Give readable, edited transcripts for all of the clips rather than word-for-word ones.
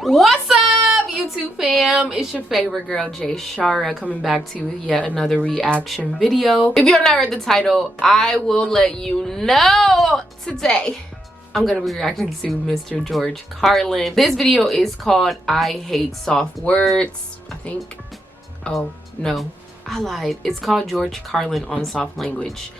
What's up, YouTube fam? It's your favorite girl, Jay Shara, coming back to you with yet another reaction video. If you have not read the title, I will let you know. Today, I'm gonna be reacting to Mr. George Carlin. This video is called I Hate Soft Words, I think. Oh, no, I lied. It's called George Carlin on Soft Language.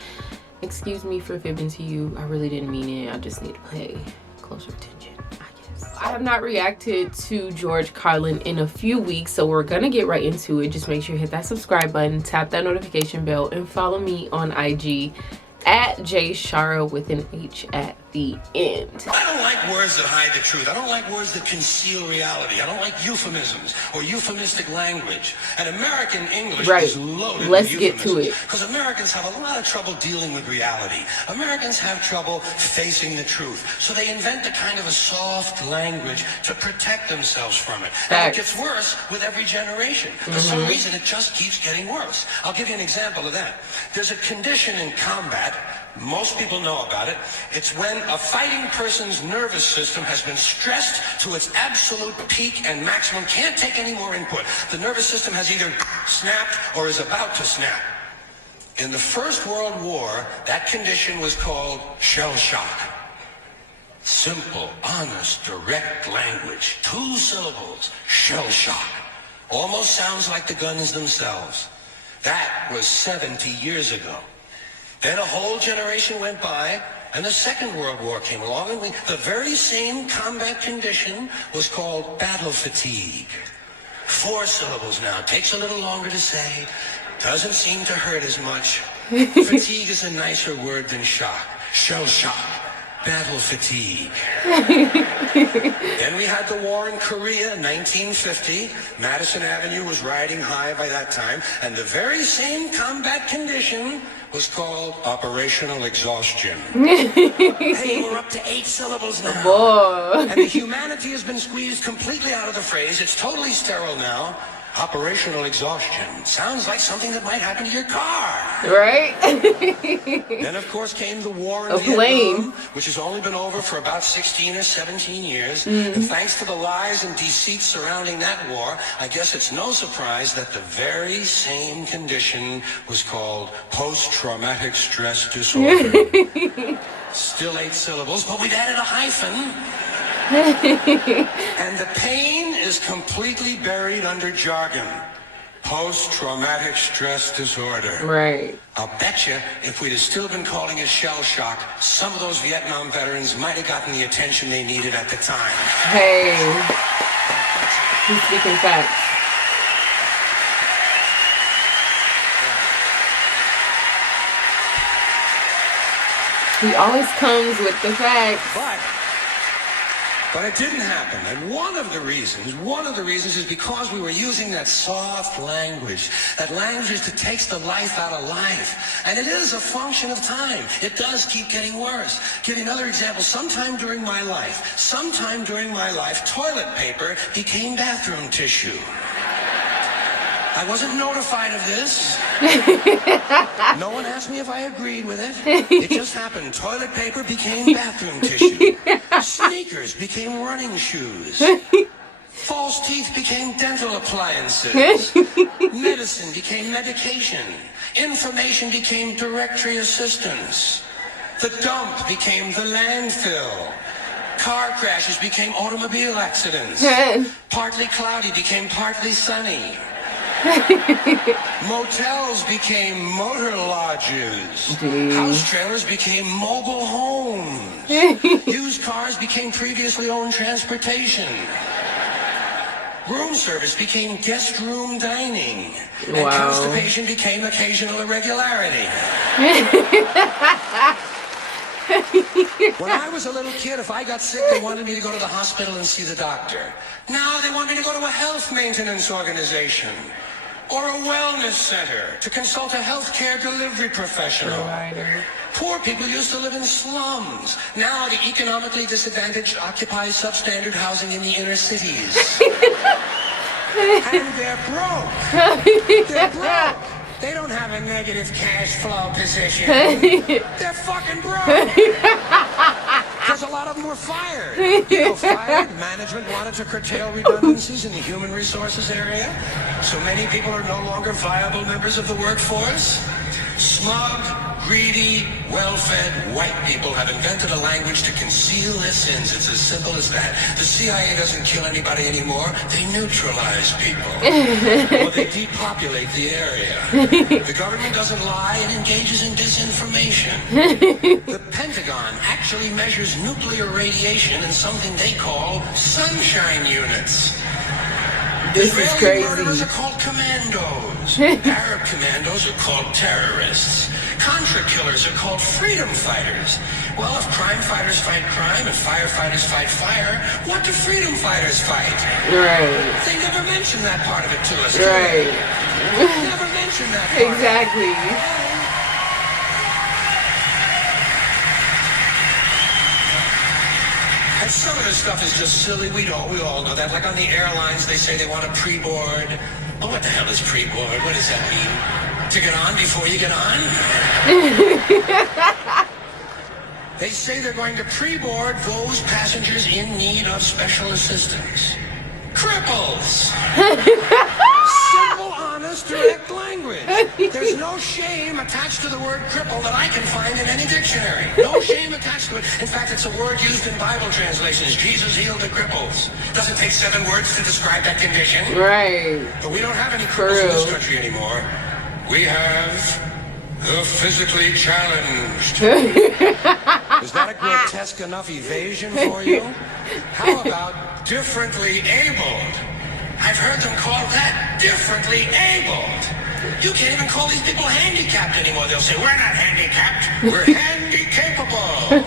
Excuse me for fibbing to you. I really didn't mean it. I just need to pay closer attention, I guess. I have not reacted to George Carlin in a few weeks, so we're gonna get right into it. Just make sure you hit that subscribe button, tap that notification bell, and follow me on IG at JShara with an H at the end. I don't like words that hide the truth. I don't like words that conceal reality. I don't like euphemisms or euphemistic language. And American English is loaded Let's with get to it. Because Americans have a lot of trouble dealing with reality. Americans have trouble facing the truth. So they invent a kind of a soft language to protect themselves from it. And it gets worse with every generation. For some reason, it just keeps getting worse. I'll give you an example of that. There's a condition in combat. Most people know about it. It's when a fighting person's nervous system has been stressed to its absolute peak and maximum, can't take any more input. The nervous system has either snapped or is about to snap. In the First World War, that condition was called shell shock. Simple, honest, direct language. 2 syllables, shell shock. Almost sounds like the guns themselves. That was 70 years ago. Then a whole generation went by, and the Second World War came along, and the very same combat condition was called battle fatigue. 4 syllables now. Takes a little longer to say. Doesn't seem to hurt as much. Fatigue is a nicer word than shock. Shell shock. Battle fatigue. Then we had the war in Korea in 1950. Madison Avenue was riding high by that time, and the very same combat condition was called operational exhaustion. Hey, we're up to 8 syllables now. Boy. And the humanity has been squeezed completely out of the phrase. It's totally sterile now. Operational exhaustion. Sounds like something that might happen to your car. Right? Then, of course, came the war in a Vietnam, which has only been over for about 16 or 17 years. And thanks to the lies and deceit surrounding that war, I guess it's no surprise that the very same condition was called post-traumatic stress disorder. Still 8 syllables, but we've added a hyphen. And the pain is completely buried under jargon. Post-traumatic stress disorder. Right. I'll bet you if we'd have still been calling it shell shock, some of those Vietnam veterans might have gotten the attention they needed at the time. Hey. He's speaking facts. He always comes with the facts. But it didn't happen, and one of the reasons is because we were using that soft language, that language that takes the life out of life, and it is a function of time. It does keep getting worse. Give you another example. Sometime during my life, toilet paper became bathroom tissue. I wasn't notified of this. No one asked me if I agreed with it. It just happened. Toilet paper became bathroom tissue. Sneakers became running shoes. False teeth became dental appliances. Medicine became medication. Information became directory assistance. The dump became the landfill. Car crashes became automobile accidents. Partly cloudy became partly sunny. Motels became motor lodges. House trailers became mobile homes. Used cars became previously owned transportation. Room service became guest room dining. And constipation became occasional irregularity. When I was a little kid, if I got sick, they wanted me to go to the hospital and see the doctor. Now they want me to go to a health maintenance organization or a wellness center to consult a healthcare delivery professional. Poor people used to live in slums. Now the economically disadvantaged occupy substandard housing in the inner cities. And they're broke. They're broke. They don't have a negative cash flow position. They're fucking broke. because a lot of them were fired. You know, fired. Management wanted to curtail redundancies in the human resources area, so many people are no longer viable members of the workforce. Smug, greedy, well-fed white people have invented a language to conceal their sins. It's as simple as that. The CIA doesn't kill anybody anymore. They neutralize people. Or they depopulate the area. The government doesn't lie and engages in disinformation. The Pentagon actually measures nuclear radiation in something they call sunshine units. This is crazy. Murderers are called commandos. Arab commandos are called terrorists. Contra killers are called freedom fighters. Well, if crime fighters fight crime and firefighters fight fire, what do freedom fighters fight? Right. They never mention that part of it to us. Right. Never mention that part. Exactly. And some of this stuff is just silly. We all know that. Like on the airlines, they say they want a pre-board. Well, what the hell is pre-board? What does that mean? To get on before you get on? They say they're going to pre-board those passengers in need of special assistance. Cripples! Simple, honest, direct language. There's no shame attached to the word cripple that I can find in any dictionary. No shame attached to it. In fact, it's a word used in Bible translations. Jesus healed the cripples. Doesn't take 7 words to describe that condition. Right. But we don't have any cripples in this country anymore. We have the physically challenged. Is that a grotesque enough evasion for you? How about differently abled? I've heard them call that differently abled. You can't even call these people handicapped anymore. They'll say, we're not handicapped, we're handy-capable.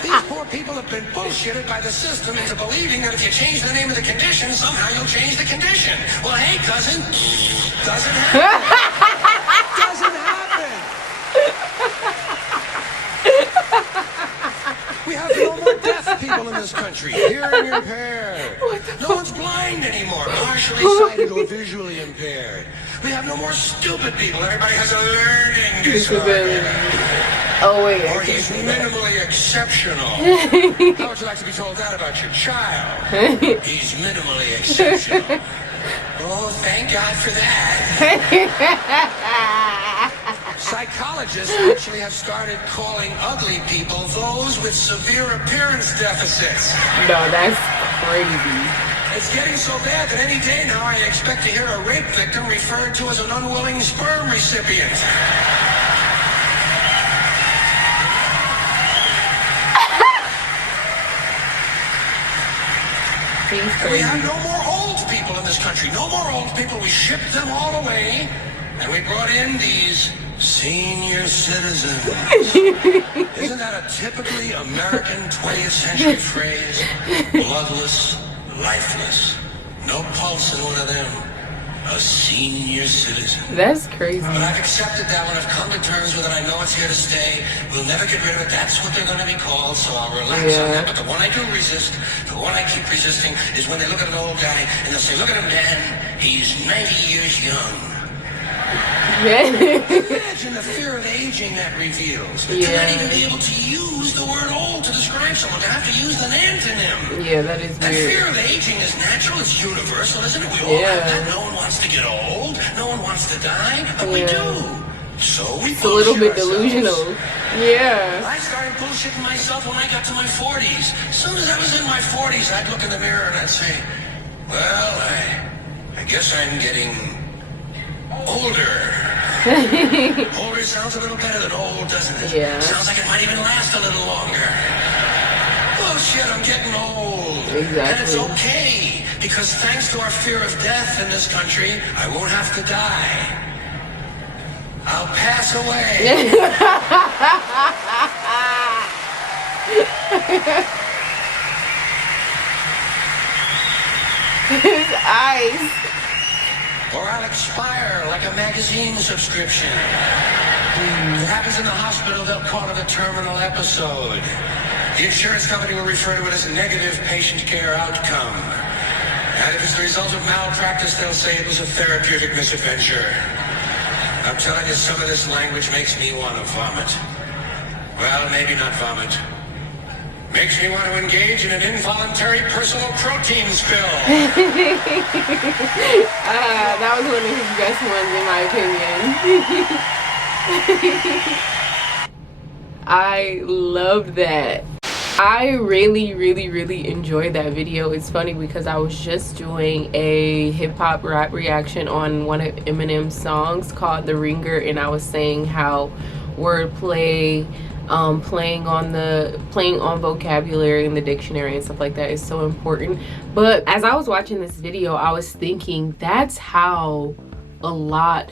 These poor people have been bullshitted by the system into believing that if you change the name of the condition, somehow you'll change the condition. Well, hey, cousin, doesn't happen. Doesn't happen. We have no more deaf people in this country. Hearing impaired. No one's blind anymore. Partially sighted or visually impaired. We have no more stupid people. Everybody has a learning disorder. Oh, wait. Or he's minimally exceptional. How would you like to be told that about your child? He's minimally exceptional. Oh, thank God for that. Psychologists actually have started calling ugly people those with severe appearance deficits. No, that's crazy. It's getting so bad that any day now I expect to hear a rape victim referred to as an unwilling sperm recipient. We have no more old people in this country. No more old people. We shipped them all away, and we brought in these senior citizens. Isn't that a typically American 20th century phrase? Bloodless, lifeless. No pulse in one of them. A senior citizen. That's crazy. But I've accepted that one. I've come to terms with it. I know it's here to stay. We'll never get rid of it. That's what they're going to be called, so I'll relax on that. But the one I do resist, the one I keep resisting, is when they look at an old guy and they'll say, look at him, Dan. He's 90 years young. Imagine the fear of aging that reveals. To not even be able to use the word old to describe someone, to have to use an antonym. Yeah, that is that weird. Fear of aging is natural, it's universal, isn't it? We all have that. No one wants to get old, no one wants to die, but we do. So we It's a little bit delusional. Yeah. I started bullshitting myself when I got to my 40s. As soon as I was in my 40s, I'd look in the mirror and I'd say, well, I guess I'm getting older. Older sounds a little better than old, doesn't it? Yeah. Sounds like it might even last a little longer. Oh shit, I'm getting old. Exactly. And it's okay, because thanks to our fear of death in this country, I won't have to die. I'll pass away. His eyes. Or I'll expire like a magazine subscription. If it happens in the hospital, they'll call it a terminal episode. The insurance company will refer to it as negative patient care outcome. And if it's the result of malpractice, they'll say it was a therapeutic misadventure. I'm telling you, some of this language makes me want to vomit. Well, maybe not vomit. Makes me want to engage in an involuntary personal protein spill. That was one of his best ones, in my opinion. I love that. I really enjoyed that video. It's funny because I was just doing a hip-hop rap reaction on one of Eminem's songs called The Ringer, and I was saying how wordplay, playing on vocabulary in the dictionary and stuff like that is so important. But as I was watching this video, I was thinking that's how a lot,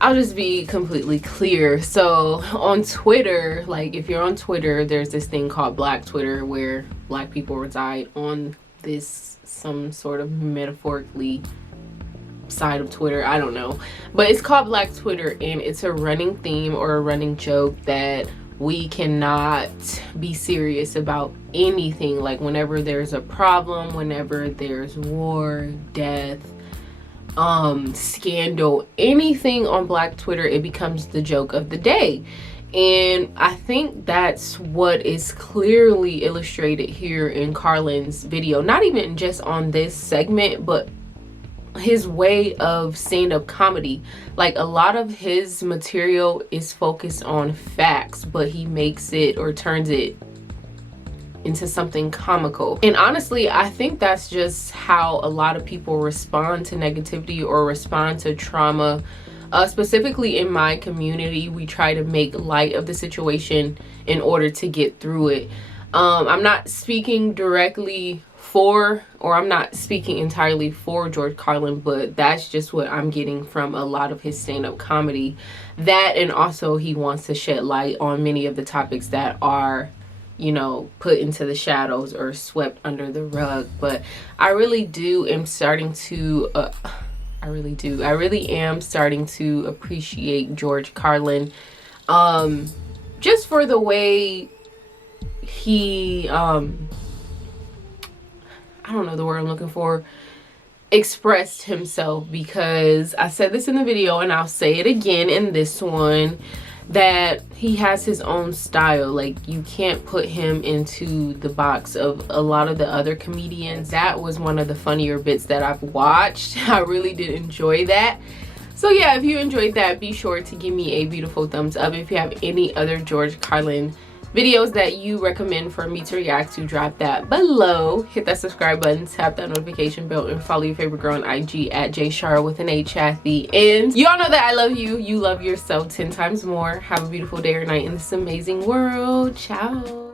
I'll just be completely clear. So on Twitter, like if you're on Twitter, there's this thing called Black Twitter where Black people reside on this, some sort of metaphorically side of Twitter, I don't know, but it's called Black Twitter, and it's a running theme or a running joke that we cannot be serious about anything. Like whenever there's a problem, whenever there's war, death, scandal, anything on Black Twitter, it becomes the joke of the day. And I think that's what is clearly illustrated here in Carlin's video, not even just on this segment, but his way of stand-up comedy. Like a lot of his material is focused on facts, but he makes it or turns it into something comical. And honestly, I think that's just how a lot of people respond to negativity or respond to trauma. Specifically in my community, we try to make light of the situation in order to get through it. I'm not speaking directly for, or I'm not speaking entirely for George Carlin, but that's just what I'm getting from a lot of his stand-up comedy. That, and also he wants to shed light on many of the topics that are, you know, put into the shadows or swept under the rug. But I really am starting to appreciate George Carlin, just for the way he I don't know the word I'm looking for, expressed himself. Because I said this in the video and I'll say it again in this one, that he has his own style. Like you can't put him into the box of a lot of the other comedians. That was one of the funnier bits that I've watched. I really did enjoy that. So yeah, if you enjoyed that, be sure to give me a beautiful thumbs up. If you have any other George Carlin videos that you recommend for me to react to, drop that below. Hit that subscribe button, tap that notification bell, and follow your favorite girl on IG at jshara with an H at the end. Y'all know that I love you. You love yourself 10 times more. Have a beautiful day or night in this amazing world. Ciao.